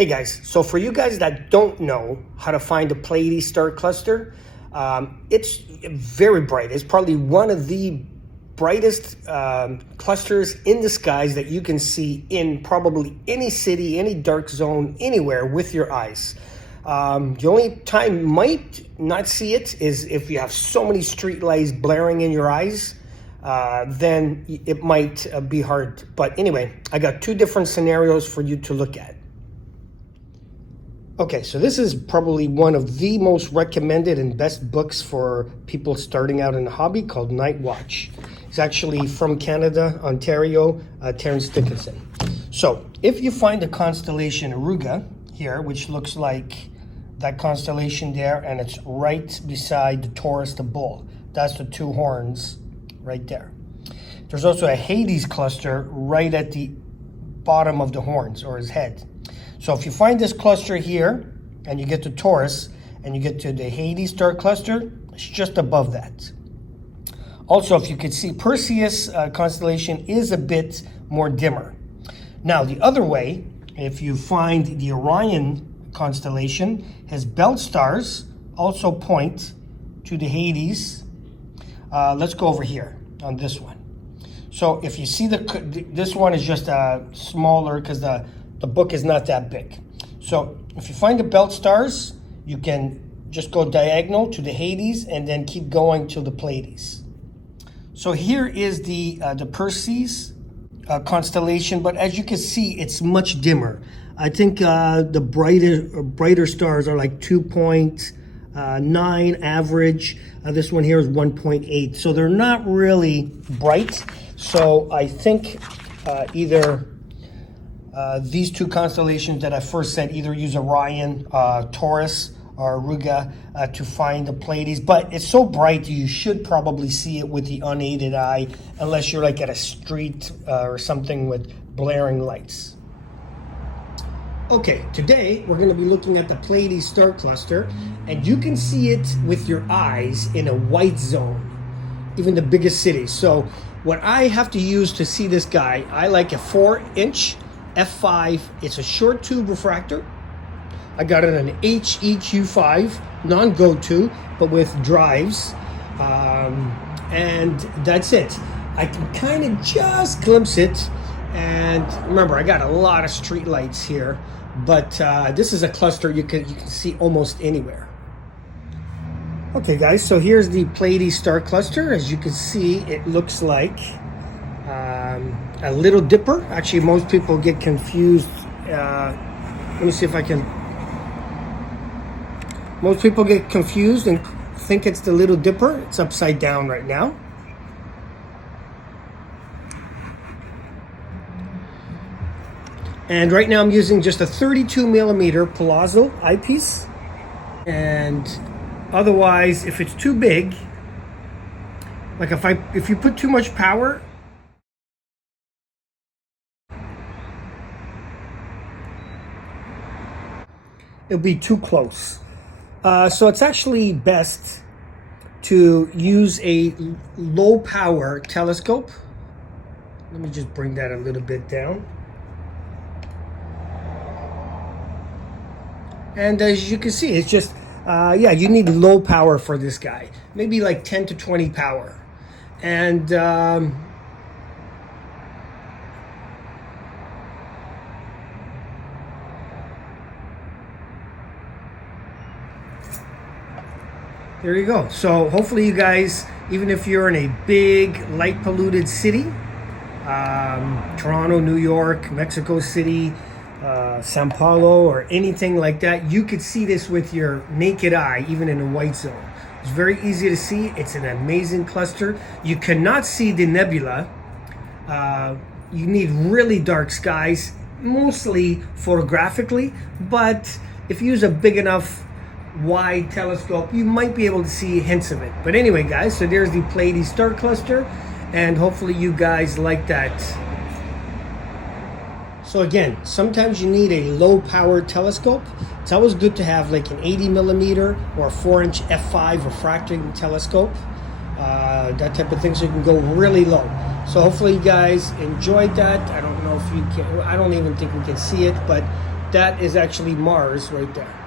Hey guys, so for you guys that don't know how to find a Pleiades star cluster, it's very bright. It's probably one of the brightest clusters in the skies that you can see in probably any city, any dark zone, anywhere with your eyes. The only time you might not see it is if you have so many street lights blaring in your eyes. Then it might be hard. But anyway, I got two different scenarios for you to look at. Okay, so this is probably one of the most recommended and best books for people starting out in the hobby, called Night Watch. It's actually from Canada, Ontario, Terence Dickinson. So if you find the constellation Auriga here, which looks like that constellation there, and it's right beside the Taurus, the bull. That's the two horns right there. There's also a Hades cluster right at the bottom of the horns, or his head. So if you find this cluster here, and you get to Taurus, and you get to the Hades star cluster, it's just above that. Also, if you could see, Perseus constellation is a bit more dimmer. Now, the other way, if you find the Orion constellation, his belt stars also point to the Hades. Let's go over here on this one. So if you see this one is just smaller because the book is not that big. So if you find the belt stars, you can just go diagonal to the Hades and then keep going to the Pleiades. So here is the Perseus constellation, but as you can see, it's much dimmer. I think the brighter stars are like 2.9 average. This one here is 1.8. So they're not really bright. So I think either these two constellations that I first said, either use Orion, Taurus, or Auriga to find the Pleiades. But it's so bright you should probably see it with the unaided eye, unless you're like at a street or something with blaring lights. Okay, today we're going to be looking at the Pleiades star cluster, and you can see it with your eyes in a white zone, even the biggest cities. So what I have to use to see this guy, I like a 4-inch f5. It's a short tube refractor. I got it an HEQ5, non-go-to, but with drives, and that's it. I can kind of just glimpse it, and remember, I got a lot of street lights here, but this is a cluster you can see almost anywhere. Okay guys, so here's the Pleiades star cluster. As you can see, it looks like a little dipper. Actually, most people get confused. Let me see if I can. Most people get confused and think it's the Little Dipper. It's upside down right now. And right now I'm using just a 32 millimeter palazzo eyepiece. And otherwise, if it's too big, like if you put too much power, it'll be too close. So it's actually best to use a low power telescope. Let me just bring that a little bit down. And as you can see, it's just, yeah, you need low power for this guy. Maybe like 10 to 20 power. And there you go. So hopefully you guys, even if you're in a big light polluted city, Toronto, New York, Mexico City, Sao Paulo, or anything like that, you could see this with your naked eye, even in a white zone. It's very easy to see. It's an amazing cluster. You cannot see the nebula. You need really dark skies, mostly photographically, but if you use a big enough wide telescope, you might be able to see hints of it. But anyway guys, so there's the Pleiades star cluster, and hopefully you guys like that. So again, sometimes you need a low power telescope. It's always good to have like an 80 millimeter or a 4-inch f5 refracting telescope, that type of thing, so you can go really low. So hopefully you guys enjoyed that. I don't know if you can, I don't even think we can see it, but That is actually Mars right there.